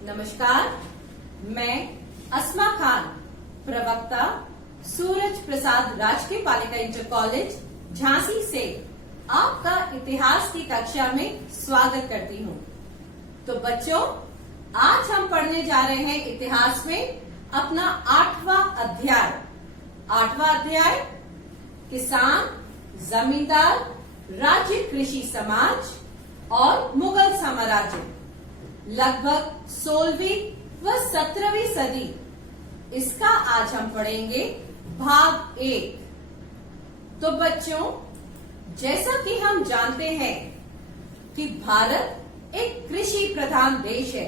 नमस्कार, मैं अस्मा खान, प्रवक्ता सूरज प्रसाद राजकीय बालिका इंटर कॉलेज झांसी से आपका इतिहास की कक्षा में स्वागत करती हूँ। तो बच्चों, आज हम पढ़ने जा रहे हैं इतिहास में अपना 8वां अध्याय। 8वां अध्याय किसान, जमींदार, राज्य कृषि समाज और मुगल साम्राज्य। लगभग 16वीं व 17वीं सदी, इसका आज हम पढ़ेंगे भाग 1। तो बच्चों, जैसा कि हम जानते हैं कि भारत एक कृषि प्रधान देश है,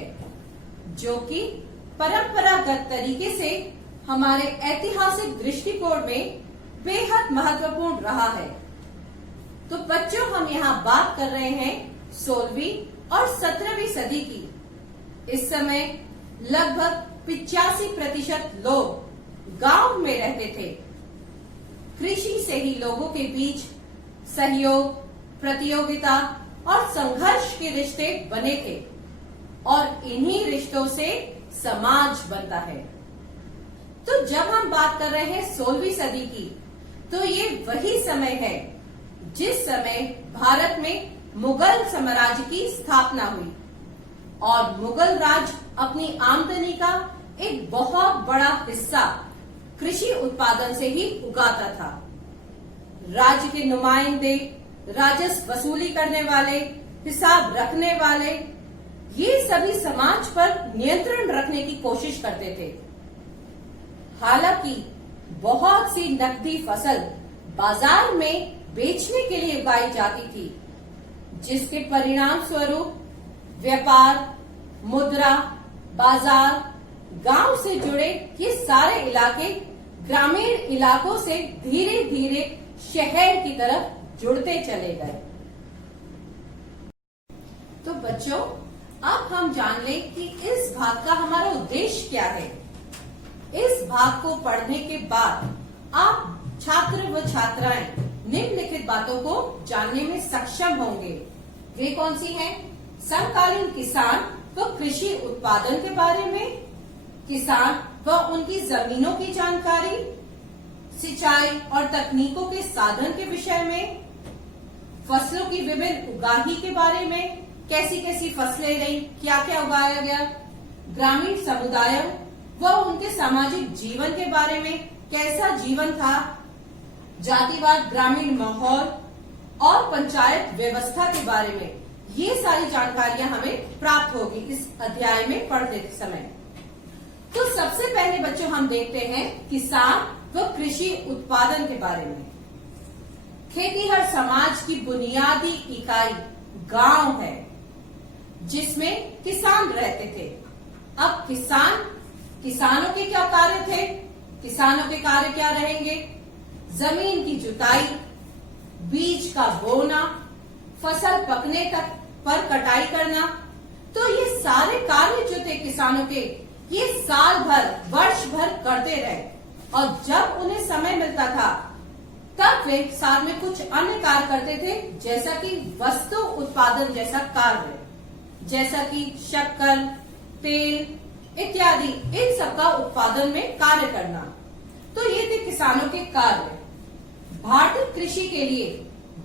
जो कि परंपरागत तरीके से हमारे ऐतिहासिक दृष्टिकोण में बेहद महत्वपूर्ण रहा है। तो बच्चों, हम यहाँ बात कर रहे हैं 16वीं और 17वीं सदी की। इस समय लगभग 85% लोग गांव में रहते थे। कृषि से ही लोगों के बीच सहयोग, प्रतियोगिता और संघर्ष के रिश्ते बने थे और इन्हीं रिश्तों से समाज बनता है। तो जब हम बात कर रहे हैं 16वीं सदी की, तो ये वही समय है जिस समय भारत में मुगल साम्राज्य की स्थापना हुई और मुगल राज अपनी आमदनी का एक बहुत बड़ा हिस्सा कृषि उत्पादन से ही उगाता था। राज्य के नुमाइंदे, राजस्व वसूली करने वाले, हिसाब रखने वाले, ये सभी समाज पर नियंत्रण रखने की कोशिश करते थे। हालांकि बहुत सी नकदी फसल बाजार में बेचने के लिए उगाई जाती थी, जिसके परिणाम स्वरूप व्यापार, मुद्रा, बाजार, गांव से जुड़े ये सारे इलाके ग्रामीण इलाकों से धीरे धीरे शहर की तरफ जुड़ते चले गए। तो बच्चों, अब हम जान लें कि इस भाग का हमारा उद्देश्य क्या है। इस भाग को पढ़ने के बाद आप छात्र व छात्राएं निम्नलिखित बातों को जानने में सक्षम होंगे। वे कौन सी हैं? समकालीन किसान व कृषि उत्पादन के बारे में, किसान व उनकी जमीनों की जानकारी, सिंचाई और तकनीकों के साधन के विषय में, फसलों की विभिन्न उगाही के बारे में, कैसी कैसी फसलें रही, क्या क्या उगाया गया, ग्रामीण समुदायों व उनके सामाजिक जीवन के बारे में, कैसा जीवन था, जातिवाद, ग्रामीण माहौल और पंचायत व्यवस्था के बारे में, ये सारी जानकारियां हमें प्राप्त होगी इस अध्याय में पढ़ते समय। तो सबसे पहले बच्चों हम देखते हैं किसान व कृषि उत्पादन के बारे में। खेतीहर समाज की बुनियादी इकाई गांव है, जिसमें किसान रहते थे। अब किसानों के क्या कार्य थे? किसानों के कार्य क्या रहेंगे? जमीन की जुताई, बीज का बोना, फसल पकने तक पर कटाई करना। तो ये सारे कार्य जो थे किसानों के, ये साल भर, वर्ष भर करते रहे और जब उन्हें समय मिलता था तब वे साथ में कुछ अन्य कार्य करते थे, जैसा कि वस्तु उत्पादन जैसा कार्य, जैसा कि शक्कर, तेल इत्यादि, इन सब का उत्पादन में कार्य करना। तो ये थे किसानों के कार्य। भारतीय कृषि के लिए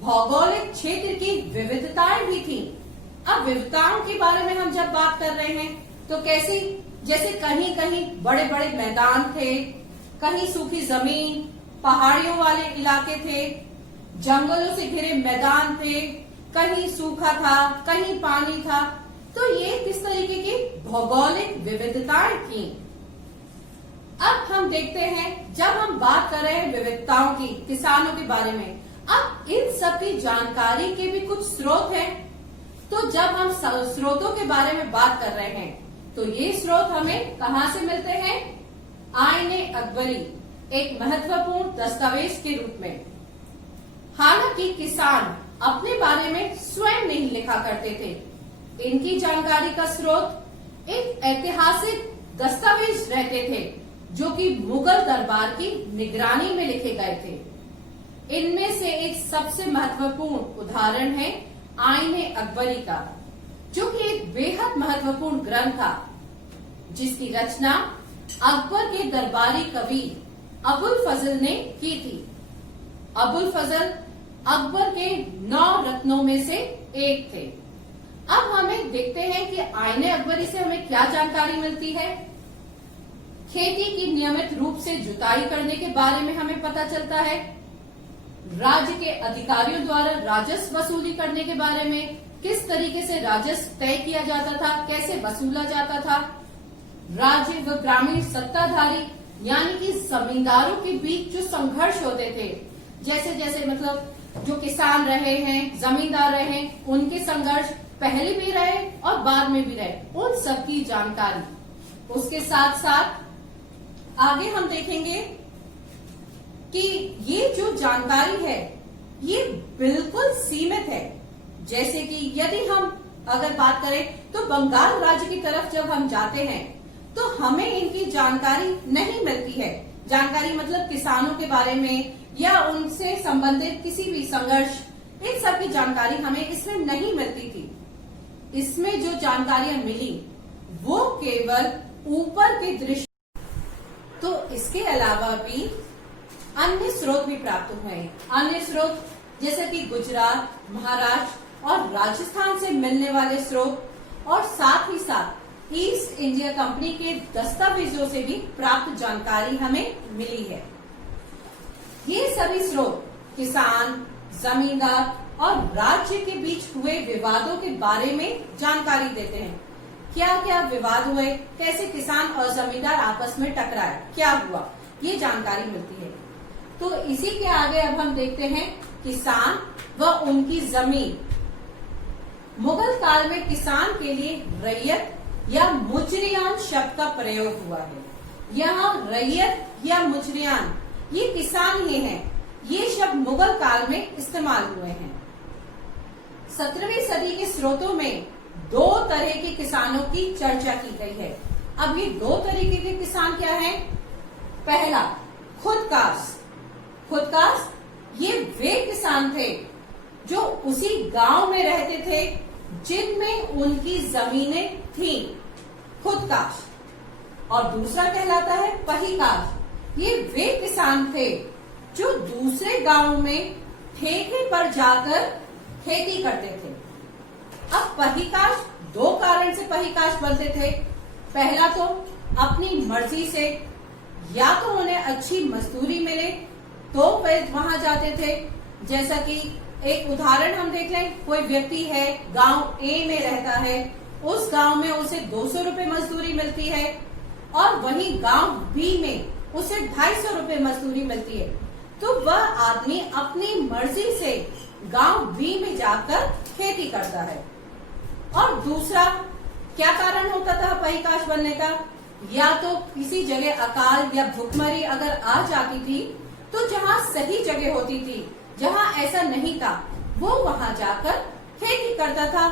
भौगोलिक क्षेत्र की विविधताएं भी थी। अब विविधताओं के बारे में हम जब बात कर रहे हैं तो कैसी? जैसे कहीं कहीं बड़े बड़े मैदान थे, कहीं सूखी जमीन, पहाड़ियों वाले इलाके थे, जंगलों से घिरे मैदान थे, कहीं सूखा था, कहीं पानी था। तो ये किस तरीके की भौगोलिक विविधताएं थी। अब हम देखते हैं, जब हम बात कर रहे हैं विविधताओं की, किसानों के बारे में, अब इन सब की जानकारी के भी कुछ स्रोत हैं। तो जब हम स्रोतों के बारे में बात कर रहे हैं, तो ये स्रोत हमें कहाँ से मिलते हैं? आईने अकबरी एक महत्वपूर्ण दस्तावेज के रूप में। हालांकि किसान अपने बारे में स्वयं नहीं लिखा करते थे। इनकी जानकारी का स्रोत एक ऐतिहासिक दस्तावेज रहते थे, जो कि मुगल दरबार की निगरानी में लिखे गए थे। इनमें से एक सबसे महत्वपूर्ण उदाहरण है आईने अकबरी का, जो कि एक बेहद महत्वपूर्ण ग्रंथ था। जिसकी रचना अकबर के दरबारी कवि अबुल फजल ने की थी। अबुल फजल अकबर के 9 रत्नों में से एक थे। अब हमें देखते हैं कि आईने अकबरी से हमें क्या जानकारी मिलती है। खेती की नियमित रूप से जुताई करने के बारे में हमें पता चलता है। राज्य के अधिकारियों द्वारा राजस्व वसूली करने के बारे में, किस तरीके से राजस्व तय किया जाता था, कैसे वसूला जाता था। राज्य व ग्रामीण सत्ताधारी यानी कि जमींदारों के बीच जो संघर्ष होते थे, जैसे जैसे मतलब जो किसान रहे हैं, जमींदार रहे हैं, उनके संघर्ष पहले भी रहे और बाद में भी रहे, उन सब की जानकारी। उसके साथ साथ आगे हम देखेंगे कि ये जो जानकारी है ये बिल्कुल सीमित है। जैसे कि यदि हम अगर बात करें तो बंगाल राज्य की तरफ जब हम जाते हैं तो हमें इनकी जानकारी नहीं मिलती है। जानकारी मतलब किसानों के बारे में या उनसे संबंधित किसी भी संघर्ष, इन सब की जानकारी हमें इसमें नहीं मिलती थी। इसमें जो जानकारियां मिली वो केवल ऊपर की दृष्टि, तो इसके अलावा भी अन्य स्रोत भी प्राप्त हुए। अन्य स्रोत जैसे कि गुजरात, महाराष्ट्र और राजस्थान से मिलने वाले स्रोत और साथ ही साथ ईस्ट इंडिया कंपनी के दस्तावेजों से भी प्राप्त जानकारी हमें मिली है। ये सभी स्रोत किसान, जमींदार और राज्य के बीच हुए विवादों के बारे में जानकारी देते हैं। क्या क्या विवाद हुए, कैसे किसान और जमींदार आपस में टकराए, क्या हुआ, ये जानकारी मिलती है। तो इसी के आगे अब हम देखते हैं किसान व उनकी जमीन। मुगल काल में किसान के लिए रैयत या मुजरियान शब्द का प्रयोग हुआ है। यहाँ रैयत या मुजरियान ये किसान ही हैं। ये शब्द मुगल काल में इस्तेमाल हुए हैं। 17वीं सदी के स्रोतों में 2 तरह के किसानों की चर्चा की गई है। अब ये 2 तरीके के किसान क्या हैं? पहला, खुदकाश। खुदकाश ये वे किसान थे जो उसी गांव में रहते थे जिनमें उनकी जमीनें थीं, खुदकाश। और दूसरा कहलाता है पहिकाश। ये वे किसान थे जो दूसरे गांव में ठेके पर जाकर खेती करते थे। अब पहिकाश 2 कारण से पहिकाश बनते थे। पहला तो अपनी मर्जी से, या तो उन्हें अच्छी मजदूरी मिले तो वे वहां जाते थे। जैसा कि एक उदाहरण हम देख लें, कोई व्यक्ति है गांव ए में रहता है, उस गांव में उसे 200 रुपए मजदूरी मिलती है और वहीं गांव बी में उसे 250 रुपए मजदूरी मिलती है, तो वह आदमी अपनी मर्जी से गांव बी में जाकर खेती करता है। और दूसरा क्या कारण होता था पहिकाश बनने का? या तो किसी जगह अकाल या भुखमरी अगर आ जाती थी तो जहाँ सही जगह होती थी, जहाँ ऐसा नहीं था, वो वहां जाकर खेती करता था।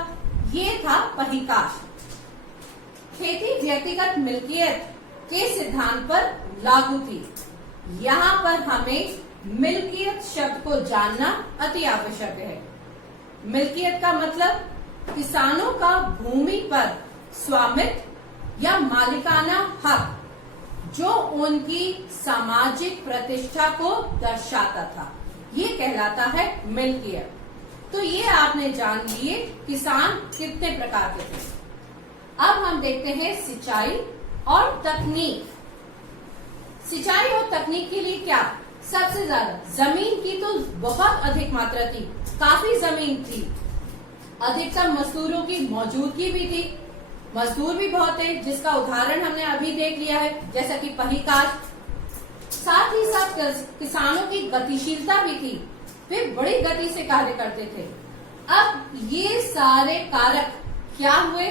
ये था पहिकाश। खेती व्यक्तिगत मिल्कियत के सिद्धांत पर लागू थी। यहाँ पर हमें मिल्कियत शब्द को जानना अति आवश्यक है। मिल्कियत का मतलब किसानों का भूमि पर स्वामित्व या मालिकाना हक, जो उनकी सामाजिक प्रतिष्ठा को दर्शाता था, ये कहलाता है मिल्कियत। तो ये आपने जान लिए किसान कितने प्रकार के थे। अब हम देखते हैं सिंचाई और तकनीक। सिंचाई और तकनीक के लिए क्या सबसे ज्यादा जमीन की तो बहुत अधिक मात्रा थी, काफी जमीन थी, अधिकतम मजदूरों की मौजूदगी भी थी, मजदूर भी बहुत थे, जिसका उदाहरण हमने अभी देख लिया है, जैसा कि पहिकाश। साथ ही साथ किसानों की गतिशीलता भी थी, वे बड़ी गति से कार्य करते थे। अब ये सारे कारक क्या हुए?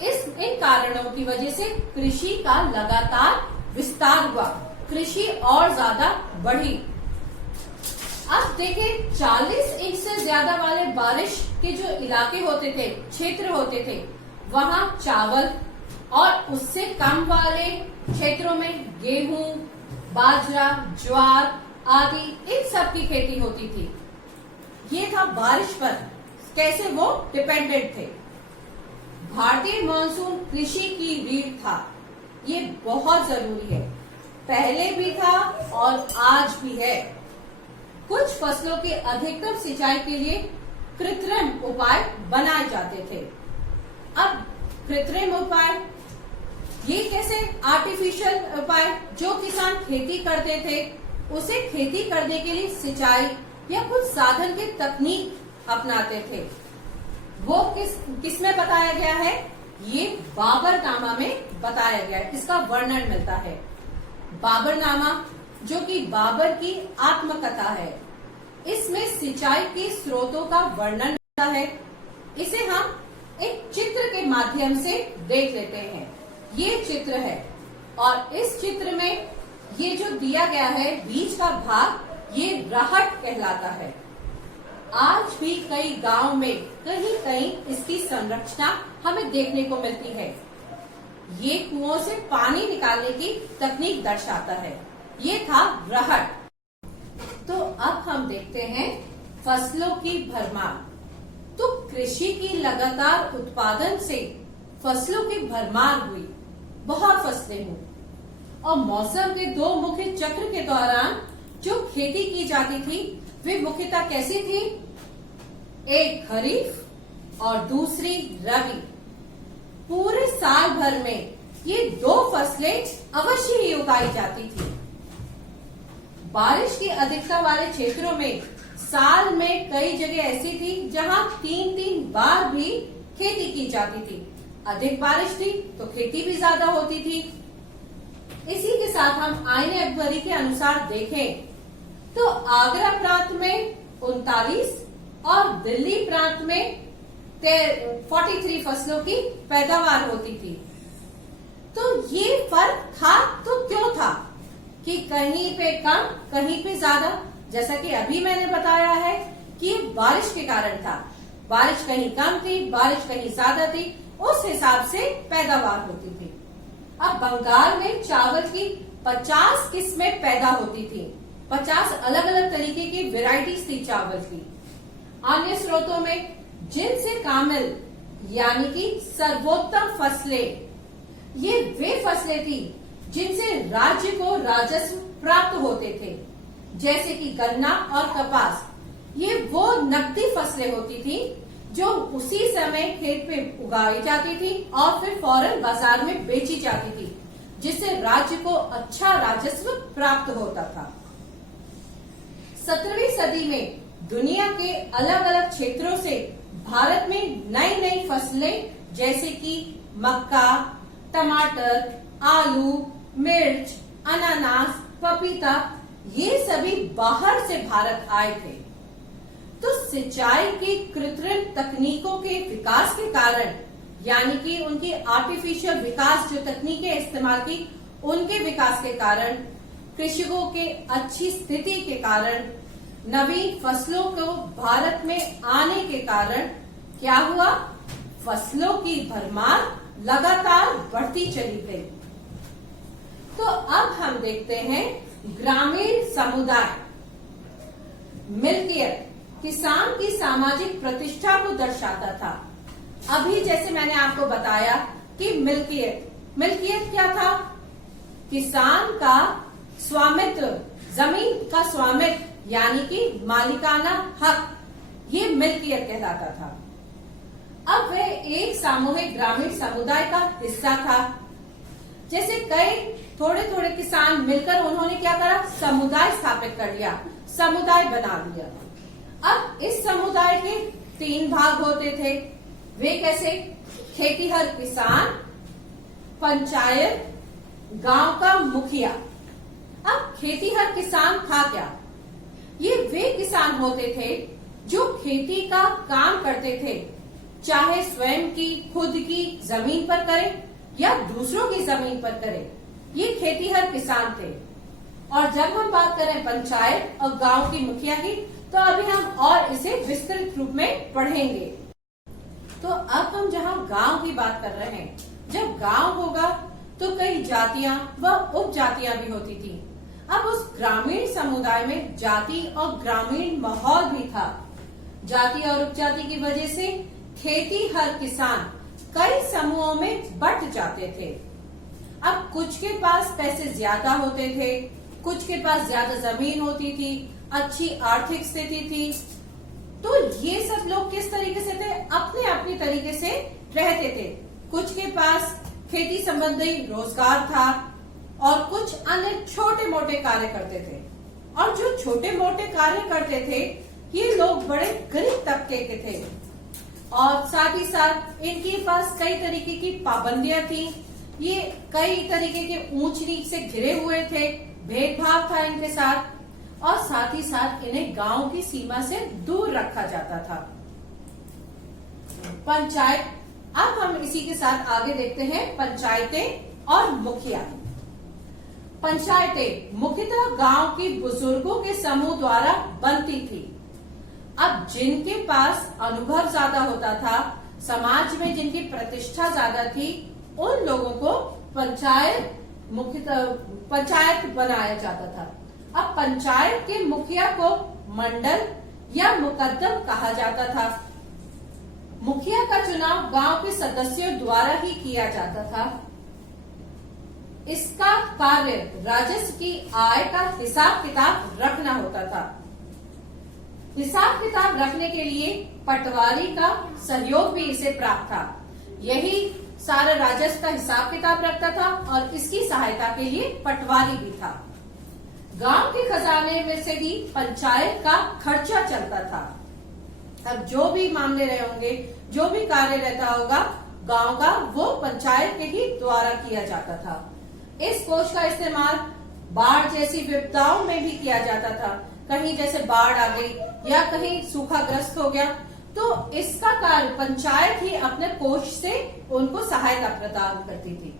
इन कारणों की वजह से कृषि का लगातार विस्तार हुआ, कृषि और ज्यादा बढ़ी। अब देखिए 40 इंच से ज्यादा वाले बारिश के जो इलाके होते थे, क्षेत्र होते थे, वहां चावल, और उससे कम वाले क्षेत्रों में गेहूं, बाजरा, ज्वार आदि इन सब की खेती होती थी। ये था बारिश पर कैसे वो डिपेंडेंट थे। भारतीय मानसून कृषि की रीढ़ था। ये बहुत जरूरी है। पहले भी था और आज भी है। कुछ फसलों की अधिकतम सिंचाई के लिए कृत्रिम उपाय बनाए जाते थे। अब कृत्रिम उपाय ये कैसे? आर्टिफिशियल उपाय, जो किसान खेती करते थे उसे खेती करने के लिए सिंचाई या कुछ साधन की तकनीक अपनाते थे। वो किस में बताया गया है? ये बाबरनामा में बताया गया है। इसका वर्णन मिलता है। बाबरनामा जो कि बाबर की आत्मकथा है, इसमें सिंचाई के स्रोतों का वर्णन मिलता है। इसे हम एक चित्र के माध्यम से देख लेते हैं। ये चित्र है और इस चित्र में ये जो दिया गया है बीच का भाग, ये रहट कहलाता है। आज भी कई गांव में कहीं कहीं इसकी संरचना हमें देखने को मिलती है। ये कुओं से पानी निकालने की तकनीक दर्शाता है। ये था रहट। तो अब हम देखते हैं फसलों की भरमार। तो कृषि की लगातार उत्पादन से फसलों की भरमार हुई, बहुत फसलें हुई। और मौसम के दो मुख्य चक्र के दौरान जो खेती की जाती थी वे मुख्यतः कैसी थी? एक खरीफ और दूसरी रबी। पूरे साल भर में ये दो फसलें अवश्य ही उगाई जाती थी। बारिश की अधिकता वाले क्षेत्रों में साल में कई जगह ऐसी थी जहां 3-3 बार भी खेती की जाती थी। अधिक बारिश थी तो खेती भी ज्यादा होती थी। इसी के साथ हम आईने अकबरी के अनुसार देखें तो आगरा प्रांत में 39 और दिल्ली प्रांत में 43 फसलों की पैदावार होती थी। तो ये फर्क था तो क्यों था कि कहीं पे कम कहीं पे ज्यादा? जैसा कि अभी मैंने बताया है कि बारिश के कारण था। बारिश कहीं कम थी, बारिश कहीं ज्यादा थी, उस हिसाब से पैदावार होती थी। अब बंगाल में चावल की 50 किस्में पैदा होती थी। 50 अलग अलग तरीके की वेराइटीज थी चावल की। अन्य स्रोतों में जिनसे कामिल यानी कि सर्वोत्तम फसलें, ये वे फसलें थी जिनसे राज्य को राजस्व प्राप्त होते थे, जैसे कि गन्ना और कपास। ये वो नकदी फसलें होती थी जो उसी समय खेत पे उगाई जाती थी और फिर फौरन बाजार में बेची जाती थी, जिससे राज्य को अच्छा राजस्व प्राप्त होता था। 17वीं सदी में दुनिया के अलग अलग क्षेत्रों से भारत में नई नई फसलें जैसे कि मक्का, टमाटर, आलू, मिर्च, अनानास, पपीता, ये सभी बाहर से भारत आए थे। तो सिंचाई की कृत्रिम तकनीकों के विकास के कारण, यानी कि उनकी आर्टिफिशियल विकास, जो तकनीकें इस्तेमाल की, उनके विकास के कारण, कृषकों के अच्छी स्थिति के कारण, नवीन फसलों को भारत में आने के कारण क्या हुआ? फसलों की भरमार लगातार बढ़ती चली गई। तो अब हम देखते हैं ग्रामीण समुदाय। मिल्कियत किसान की सामाजिक प्रतिष्ठा को दर्शाता था। अभी जैसे मैंने आपको बताया कि मिल्कियत क्या था? किसान का स्वामित्व, जमीन का स्वामित्व यानी कि मालिकाना हक, ये मिल्कियत कहलाता था। अब वह एक सामूहिक ग्रामीण समुदाय का हिस्सा था। जैसे कई थोड़े थोड़े किसान मिलकर उन्होंने क्या करा? समुदाय स्थापित कर लिया, समुदाय बना दिया। अब इस समुदाय के 3 भाग होते थे। वे कैसे? खेतीहर किसान, पंचायत, गांव का मुखिया। अब खेतीहर किसान था क्या? ये वे किसान होते थे जो खेती का काम करते थे, चाहे स्वयं की खुद की जमीन पर करें या दूसरों की जमीन पर करें। ये खेतीहर किसान थे। और जब हम बात करें पंचायत और गांव की मुखिया की, तो अभी हम और इसे विस्तृत रूप में पढ़ेंगे। तो अब हम जहां गांव की बात कर रहे हैं, जब गांव होगा तो कई जातियां व उपजातियां भी होती थी। अब उस ग्रामीण समुदाय में जाति और ग्रामीण माहौल भी था। जाति और उपजाति की वजह से खेती हर किसान कई समूहों में बंट जाते थे। अब कुछ के पास पैसे ज्यादा होते थे, कुछ के पास ज्यादा जमीन होती थी, अच्छी आर्थिक स्थिति थी, तो ये सब लोग किस तरीके से थे? अपने अपनी तरीके से रहते थे। कुछ के पास खेती संबंधी रोजगार था और कुछ अन्य छोटे मोटे कार्य करते थे। और जो छोटे मोटे कार्य करते थे ये लोग बड़े गरीब तबके के थे और साथ ही साथ इनके पास कई तरीके की पाबंदियां थी। ये कई तरीके के ऊंच नीच से घिरे हुए थे, भेदभाव था इनके साथ और साथ ही साथ इन्हें गांव की सीमा से दूर रखा जाता था। पंचायत, अब हम इसी के साथ आगे देखते हैं पंचायतें और मुखिया। पंचायतें मुख्यतः गांव के बुजुर्गों के समूह द्वारा बनती थी। अब जिनके पास अनुभव ज्यादा होता था, समाज में जिनकी प्रतिष्ठा ज्यादा थी, उन लोगों को मुख्यतः पंचायत बनाया जाता था। अब पंचायत के मुखिया को मंडल या मुकद्दम कहा जाता था। मुखिया का चुनाव गांव के सदस्यों द्वारा ही किया जाता था। इसका कार्य राजस्व की आय का हिसाब किताब रखना होता था। हिसाब किताब रखने के लिए पटवारी का सहयोग भी इसे प्राप्त था। यही सारा राजस्व का हिसाब किताब रखता था और इसकी सहायता के लिए पटवारी भी था। गांव के खजाने में से ही पंचायत का खर्चा चलता था। अब जो भी मामले रहे होंगे, जो भी कार्य रहता होगा गांव का, वो पंचायत के ही द्वारा किया जाता था। इस कोष का इस्तेमाल बाढ़ जैसी विपदाओं में भी किया जाता था। कहीं जैसे बाढ़ आ गई या कहीं सूखाग्रस्त हो गया तो इसका कार्य पंचायत ही अपने कोष से उनको सहायता प्रदान करती थी।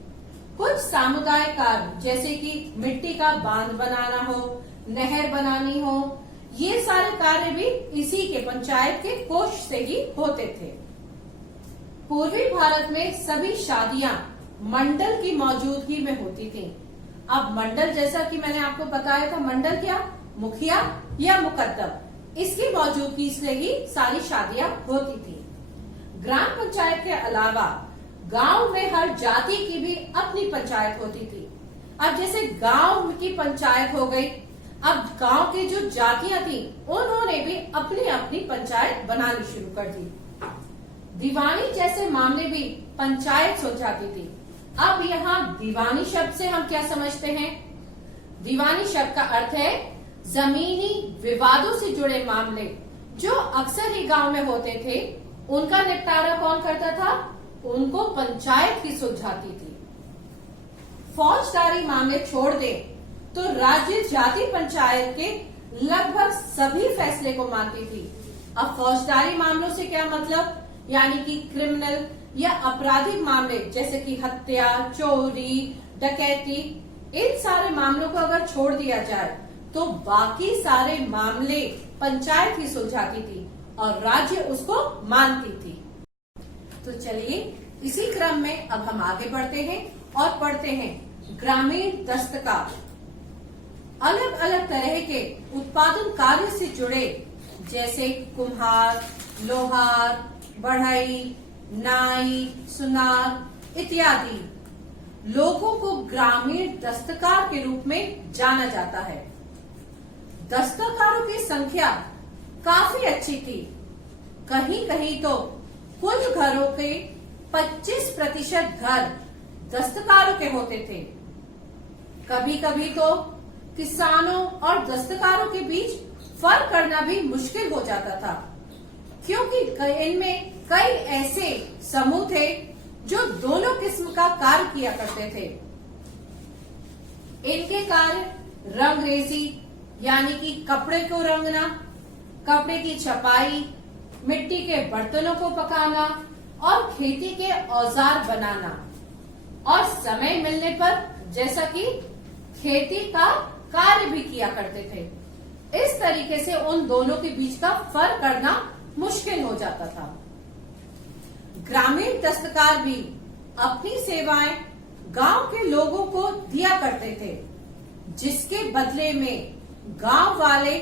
कुछ सामुदायिक कार्य जैसे कि मिट्टी का बांध बनाना हो, नहर बनानी हो, ये सारे कार्य भी इसी के पंचायत के कोष से ही होते थे। पूर्वी भारत में सभी शादियां मंडल की मौजूदगी में होती थी। अब मंडल, जैसा कि मैंने आपको बताया था, मंडल क्या? मुखिया या मुकद्दम, इसकी मौजूदगी से ही सारी शादियां होती थी। ग्राम पंचायत के अलावा गांव में हर जाति की भी अपनी पंचायत होती थी। अब जैसे गांव की पंचायत हो गई, अब गांव की जो जातियां थी उन्होंने भी अपनी अपनी पंचायत बनानी शुरू कर दी। दीवानी जैसे मामले भी पंचायत सुलझाती थी। अब यहाँ दीवानी शब्द से हम क्या समझते हैं? दीवानी शब्द का अर्थ है जमीनी विवादों से जुड़े मामले जो अक्सर ही गांव में होते थे, उनका निपटारा कौन करता था? उनको पंचायत ही सुलझाती थी। फौजदारी मामले छोड़ दें तो राज्य जाति पंचायत के लगभग सभी फैसले को मानती थी। अब फौजदारी मामलों से क्या मतलब? यानी कि क्रिमिनल या आपराधिक मामले जैसे कि हत्या, चोरी, डकैती, इन सारे मामलों को अगर छोड़ दिया जाए तो बाकी सारे मामले पंचायत ही सुलझाती थी और राज्य उसको मानती थी। तो चलिए इसी क्रम में अब हम आगे बढ़ते हैं और पढ़ते हैं ग्रामीण दस्तकार। अलग अलग तरह के उत्पादन कार्य से जुड़े जैसे कुम्हार, लोहार, बढ़ई, नाई, सुनार इत्यादि लोगों को ग्रामीण दस्तकार के रूप में जाना जाता है। दस्तकारों की संख्या काफी अच्छी थी। कहीं कहीं तो कुल घरों के 25% घर दस्तकारों के होते थे। कभी कभी तो किसानों और दस्तकारों के बीच फर्क करना भी मुश्किल हो जाता था, क्योंकि इनमें कई ऐसे समूह थे जो दोनों किस्म का कार्य किया करते थे। इनके कार्य रंगरेजी यानी कि कपड़े को रंगना, कपड़े की छपाई, मिट्टी के बर्तनों को पकाना और खेती के औजार बनाना, और समय मिलने पर जैसा कि खेती का कार्य भी किया करते थे। इस तरीके से उन दोनों के बीच का फर्क करना मुश्किल हो जाता था। ग्रामीण दस्तकार भी अपनी सेवाएं गांव के लोगों को दिया करते थे, जिसके बदले में गांव वाले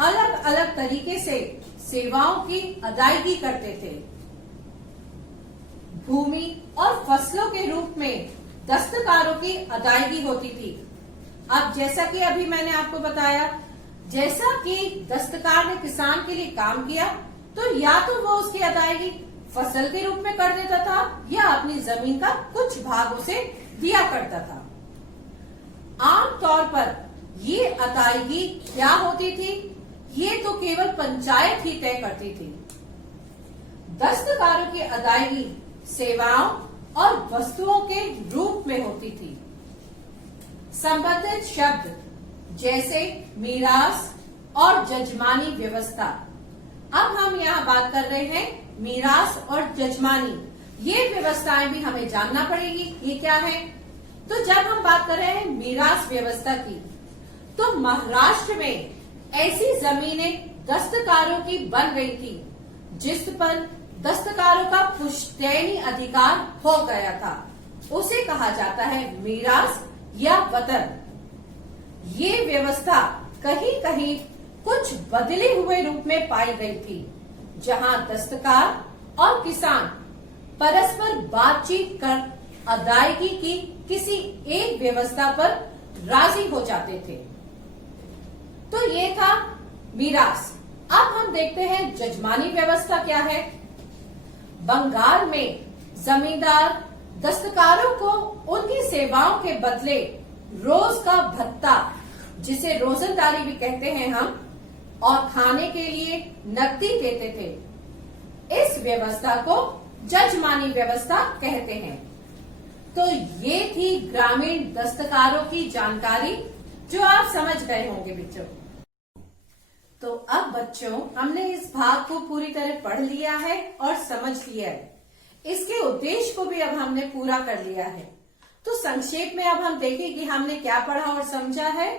अलग अलग तरीके से सेवाओं की अदायगी करते थे। भूमि और फसलों के रूप में दस्तकारों की अदायगी होती थी। अब जैसा कि अभी मैंने आपको बताया, जैसा कि दस्तकार ने किसान के लिए काम किया तो या तो वो उसकी अदायगी फसल के रूप में कर देता था या अपनी जमीन का कुछ भाग उसे दिया करता था। आमतौर पर ये अदायगी क्या होती थी, ये तो केवल पंचायत ही तय करती थी। दस्तकारों की अदायगी सेवाओं और वस्तुओं के रूप में होती थी। संबंधित शब्द जैसे मीरास और जजमानी व्यवस्था। अब हम यहाँ बात कर रहे हैं मीरास और जजमानी, ये व्यवस्थाएं भी हमें जानना पड़ेगी, ये क्या है। तो जब हम बात कर रहे हैं मीरास व्यवस्था की, तो महाराष्ट्र में ऐसी जमीनें दस्तकारों की बन गई थी जिस पर दस्तकारों का पुश्तैनी अधिकार हो गया था। उसे कहा जाता है मीरास या वतन। ये व्यवस्था कहीं कहीं कुछ बदले हुए रूप में पाई गई थी, जहां दस्तकार और किसान परस्पर बातचीत कर अदायगी की किसी एक व्यवस्था पर राजी हो जाते थे। तो ये था मीरास। अब हम देखते हैं जजमानी व्यवस्था क्या है। बंगाल में जमींदार दस्तकारों को उनकी सेवाओं के बदले रोज का भत्ता, जिसे रोजंदारी भी कहते हैं हम, और खाने के लिए नकदी देते थे। इस व्यवस्था को जजमानी व्यवस्था कहते हैं। तो ये थी ग्रामीण दस्तकारों की जानकारी, जो आप समझ गए होंगे बच्चों। तो अब बच्चों, हमने इस भाग को पूरी तरह पढ़ लिया है और समझ लिया है। इसके उद्देश्य को भी अब हमने पूरा कर लिया है। तो संक्षेप में अब हम देखें कि हमने क्या पढ़ा और समझा है।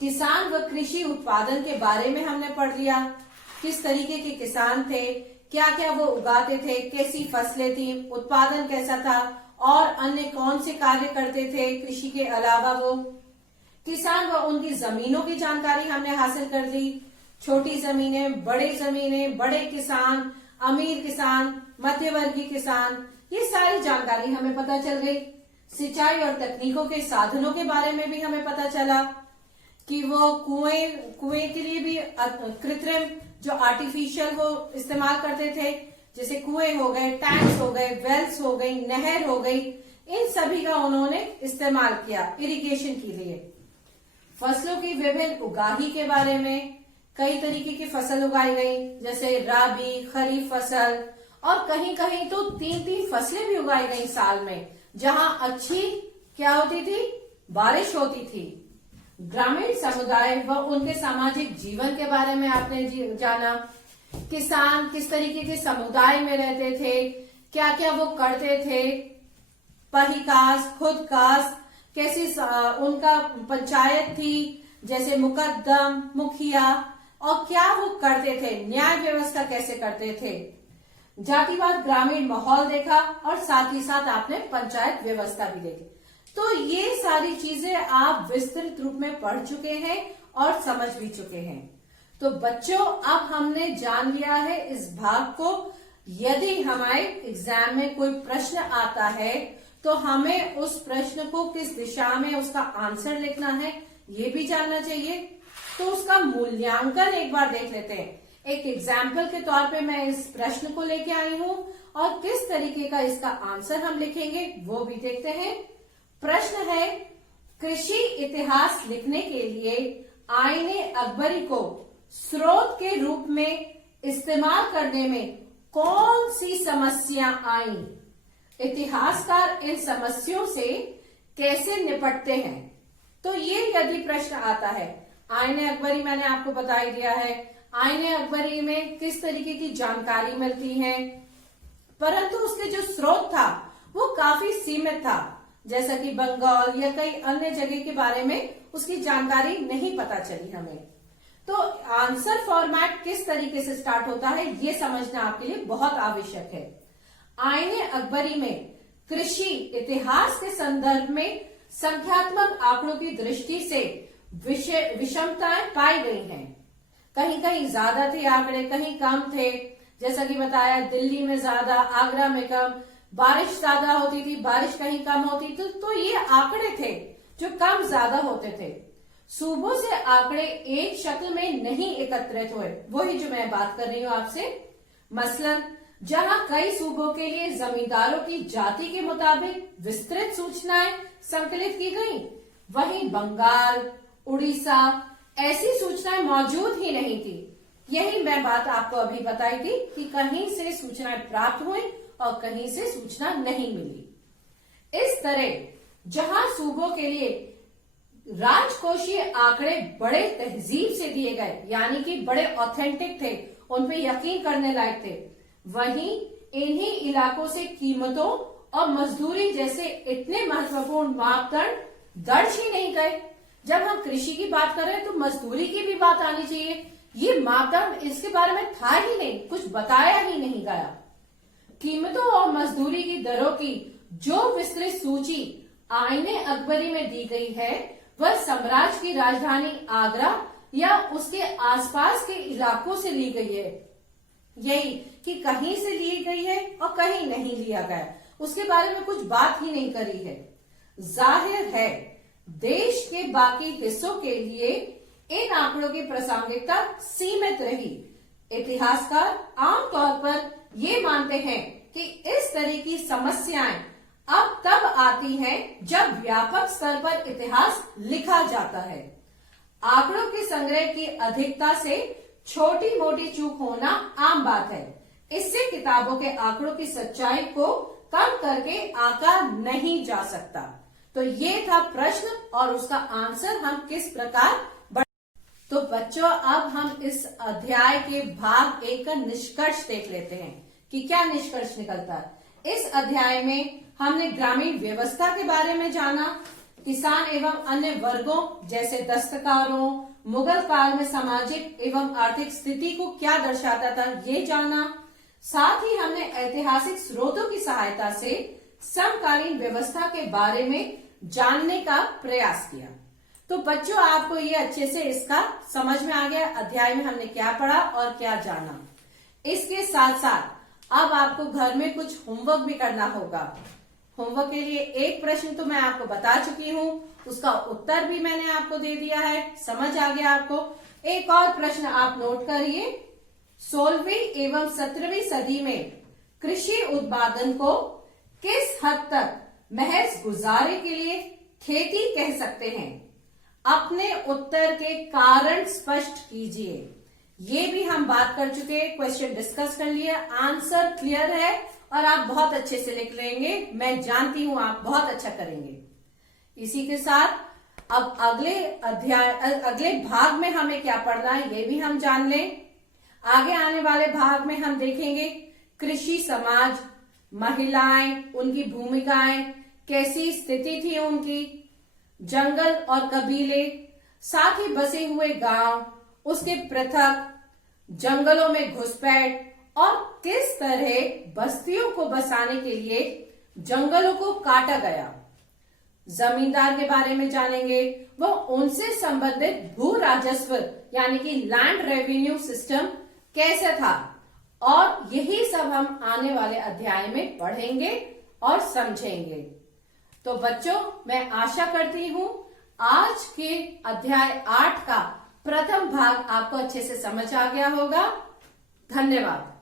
किसान व कृषि उत्पादन के बारे में हमने पढ़ लिया। किस तरीके के किसान थे, क्या क्या वो उगाते थे, कैसी फसलें थी, उत्पादन कैसा था और अन्य कौन से कार्य करते थे कृषि के अलावा वो। किसान व उनकी जमीनों की जानकारी हमने हासिल कर ली। छोटी जमीनें, बड़े किसान, अमीर किसान, मध्यवर्गीय किसान, ये सारी जानकारी हमें पता चल गई। सिंचाई और तकनीकों के साधनों के बारे में भी हमें पता चला कि वो कुएं के लिए भी कृत्रिम जो आर्टिफिशियल वो इस्तेमाल करते थे, जैसे कुएं हो गए, टैंक्स हो गए, वेल्स हो गई, नहर हो गई, इन सभी का उन्होंने इस्तेमाल किया इरिगेशन के लिए। फसलों की विभिन्न उगाही के बारे में, कई तरीके की फसल उगाई गई, जैसे राबी, खरीफ फसल, और कहीं कहीं तो 3-3 फसलें भी उगाई गई साल में, जहां अच्छी क्या होती थी, बारिश होती थी। ग्रामीण समुदाय व उनके सामाजिक जीवन के बारे में आपने जाना। किसान किस तरीके के समुदाय में रहते थे, क्या क्या वो करते थे, पहिकास, खुदकास, कैसी उनका पंचायत थी, जैसे मुकद्दम, मुखिया, और क्या वो करते थे, न्याय व्यवस्था कैसे करते थे। जातिवाद, ग्रामीण माहौल देखा, और साथ ही साथ आपने पंचायत व्यवस्था भी देखी। तो ये सारी चीजें आप विस्तृत रूप में पढ़ चुके हैं और समझ भी चुके हैं। तो बच्चों, अब हमने जान लिया है इस भाग को। यदि हमारे एग्जाम में कोई प्रश्न आता है तो हमें उस प्रश्न को किस दिशा में उसका आंसर लिखना है, ये भी जानना चाहिए। तो उसका मूल्यांकन एक बार देख लेते हैं। एक एग्जाम्पल के तौर पे मैं इस प्रश्न को लेके आई हूं और किस तरीके का इसका आंसर हम लिखेंगे वो भी देखते हैं। प्रश्न है, कृषि इतिहास लिखने के लिए आईने अकबरी को स्रोत के रूप में इस्तेमाल करने में कौन सी समस्या आई? इतिहासकार इन समस्याओं से कैसे निपटते हैं? तो ये यदि प्रश्न आता है, आईने अकबरी मैंने आपको बता ही दिया है, आईने अकबरी में किस तरीके की जानकारी मिलती है, परंतु उसके जो स्रोत था वो काफी सीमित था, जैसा कि बंगाल या कई अन्य जगह के बारे में उसकी जानकारी नहीं पता चली हमें। तो आंसर फॉर्मेट किस तरीके से स्टार्ट होता है ये समझना आपके लिए बहुत आवश्यक है। आईने अकबरी में कृषि इतिहास के संदर्भ में संख्यात्मक आंकड़ों की दृष्टि से विषमताएं पाई गई हैं। कहीं कहीं ज्यादा थे आंकड़े, कहीं कम थे, जैसा कि बताया दिल्ली में ज्यादा, आगरा में कम, बारिश ज्यादा होती थी, बारिश कहीं कम होती थी, तो ये आंकड़े थे जो कम ज्यादा होते थे। सूबों से आंकड़े एक शक्ल में नहीं एकत्रित हुए, वही जो मैं बात कर रही हूं आपसे। मसलन जहां कई सूबों के लिए जमींदारों की जाति के मुताबिक विस्तृत सूचनाएं संकलित की गई, वहीं बंगाल, उड़ीसा ऐसी सूचनाएं मौजूद ही नहीं थी। यही मैं बात आपको अभी बताई थी कि कहीं से सूचनाएं प्राप्त हुई और कहीं से सूचना नहीं मिली। इस तरह जहां सूबों के लिए राजकोषीय आंकड़े बड़े तहजीब से दिए गए, यानी कि बड़े ऑथेंटिक थे, उन पे यकीन करने लायक थे, वहीं इन्हीं इलाकों से कीमतों और मजदूरी जैसे इतने महत्वपूर्ण मापदंड दर्ज ही नहीं गए। जब हम कृषि की बात कर रहे हैं तो मजदूरी की भी बात आनी चाहिए। ये मापदंड इसके बारे में था ही नहीं, कुछ बताया ही नहीं गया। कीमतों और मजदूरी की दरों की जो विस्तृत सूची आईने अकबरी में दी गई है, वह साम्राज्य की राजधानी आगरा या उसके आसपास के इलाकों से ली गई है। यही कि कहीं से ली गई है और कहीं नहीं लिया गया, उसके बारे में कुछ बात ही नहीं करी है। जाहिर है देश के बाकी हिस्सों के लिए इन आंकड़ों की प्रासंगिकता सीमित रही। इतिहासकार आमतौर पर ये मानते हैं कि इस तरह की समस्याएं अब तब आती हैं जब व्यापक स्तर पर इतिहास लिखा जाता है। आंकड़ों के संग्रह की अधिकता से छोटी मोटी चूक होना आम बात है। इससे किताबों के आंकड़ों की सच्चाई को कम करके आंका नहीं जा सकता। तो ये था प्रश्न और उसका आंसर हम किस प्रकार। तो बच्चों अब हम इस अध्याय के भाग 1 का निष्कर्ष देख लेते हैं कि क्या निष्कर्ष निकलता है। इस अध्याय में हमने ग्रामीण व्यवस्था के बारे में जाना, किसान एवं अन्य वर्गों जैसे दस्तकारों, मुगल काल में सामाजिक एवं आर्थिक स्थिति को क्या दर्शाता था ये जाना। साथ ही हमने ऐतिहासिक स्रोतों की सहायता से समकालीन व्यवस्था के बारे में जानने का प्रयास किया। तो बच्चों आपको ये अच्छे से इसका समझ में आ गया अध्याय में हमने क्या पढ़ा और क्या जाना। इसके साथ साथ अब आपको घर में कुछ होमवर्क भी करना होगा। होमवर्क के लिए एक प्रश्न तो मैं आपको बता चुकी हूँ, उसका उत्तर भी मैंने आपको दे दिया है, समझ आ गया आपको। एक और प्रश्न आप नोट करिए, 16वीं एवं 17वीं सदी में कृषि उत्पादन को किस हद तक महज गुजारे के लिए खेती कह सकते हैं? अपने उत्तर के कारण स्पष्ट कीजिए। ये भी हम बात कर चुके, क्वेश्चन डिस्कस कर लिए, आंसर क्लियर है और आप बहुत अच्छे से लिख लेंगे। मैं जानती हूं आप बहुत अच्छा करेंगे। इसी के साथ अब अगले भाग में हमें क्या पढ़ना है ये भी हम जान लें। आगे आने वाले भाग में हम देखेंगे कृषि समाज, महिलाएं, उनकी भूमिकाएं, कैसी स्थिति थी उनकी, जंगल और कबीले, साथ ही बसे हुए गांव, उसके पृथक, जंगलों में घुसपैठ और किस तरह बस्तियों को बसाने के लिए जंगलों को काटा गया। जमींदार के बारे में जानेंगे, वो उनसे संबंधित भू राजस्व यानी कि लैंड रेवेन्यू सिस्टम कैसे था, और यही सब हम आने वाले अध्याय में पढ़ेंगे और समझेंगे। तो बच्चों मैं आशा करती हूं आज के अध्याय 8 का प्रथम भाग आपको अच्छे से समझ आ गया होगा। धन्यवाद।